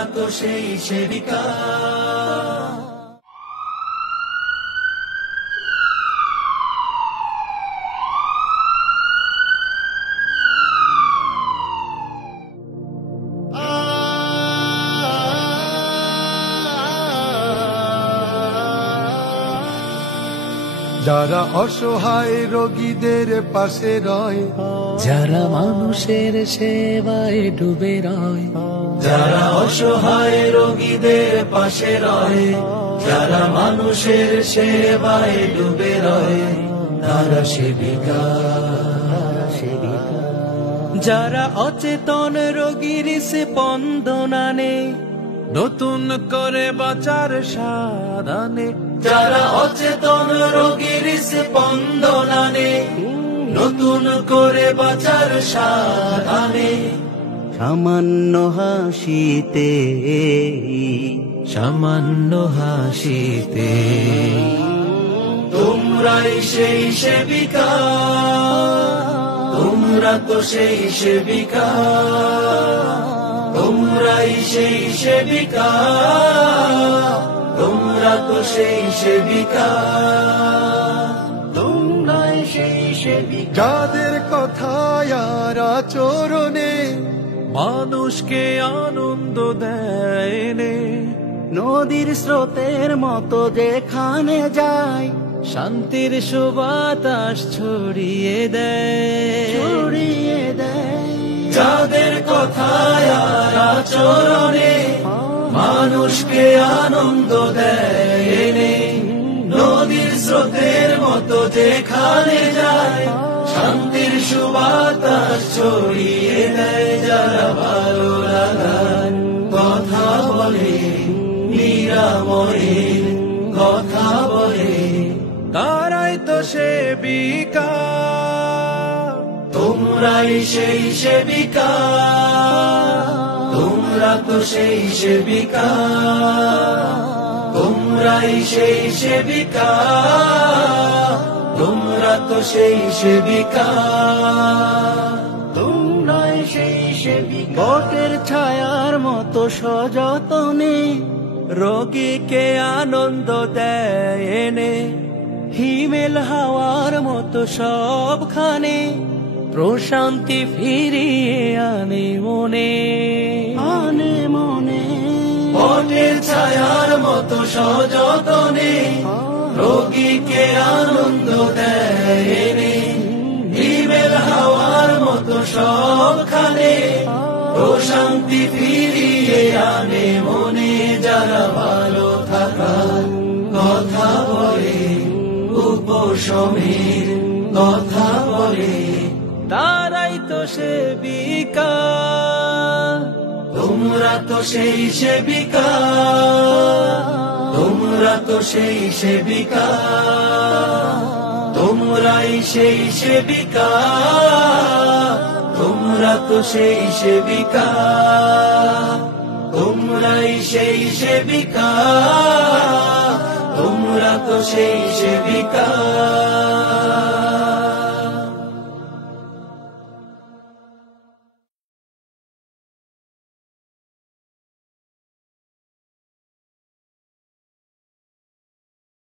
তোমরা তো সেই সেবিকা। যারা অসহায় রোগীদের পাশে রয়, যারা মানুষের সেবায় ডুবে রয়, যারা অসহায় রোগীদের পাশে রয়, যারা মানুষের সেবায় ডুবে রয়, তারা সেবিকা। যারা অচেতন রোগীর স্পন্দন আনে, নতুন করে বাঁচার স্বাদ আনে। যারা অচেতন রোগীর স্পন্দন আনে, নতুন করে বাঁচার স্বাদ আনে। সামান্য হাসিতে, সামান্য হাসিতে তোমরাই সেই সেবিকা, তোমরা তো সেই সেবিকা, তোমরাই সেই সেবিকা, তোমরা তো সেই সেবিকা, তোমরাই সেই সেবিকা। যাদের কথায় আর আচরণে মানুষকে আনন্দ দেয়, নদীর স্রোতের মতো যেখানে যায়, শান্তির সুবাতাস ছড়িয়ে দেয়, ছড়িয়ে দেয়। যাদের কথায় আর আচরণে মানুষকে আনন্দ দেয়, নদীর স্রোতের মতো যেখানে যায়, শান্তির সুবাতাস ছড়িয়ে দেয়। যারা ভালো লাগার কথা বলে, নিরাময়ের কথা বলে, তারাই তো সেবিকা। তোমরাই সেই সেবিকা, তোমরা তো সেই সেবিকা, তোমরাই সেই সেবিকা, তোমরা তো সেই সেবিকা, তোমরাই সেই সেবিকা। বটের ছায়ার মতো সযতনে রোগীকে আনন্দ দেয়, হিমেল হাওয়ার মতো সবখানে প্রশান্তি ফিরিয়ে আনে মনে, আনে মনে। বটের ছায়ার মতো সযতনে রোগীকে আনন্দ দেয়, হিমেল হাওয়ার মতো সবখানে প্রশান্তি ফিরিয়ে আনে মনে। যারা ভালো থাকার কথা বলে, উপশমের কথা বলে, তারাই তো সেবিকা। তোমরা তো সেই সেবিকা, তোমরা তো সেই সেবিকা, তোমরাই সেই সেবিকা, তোমরা তো সেই সেবিকা, তোমরাই সেই সেবিকা, তোমরা তো সেই সেবিকা।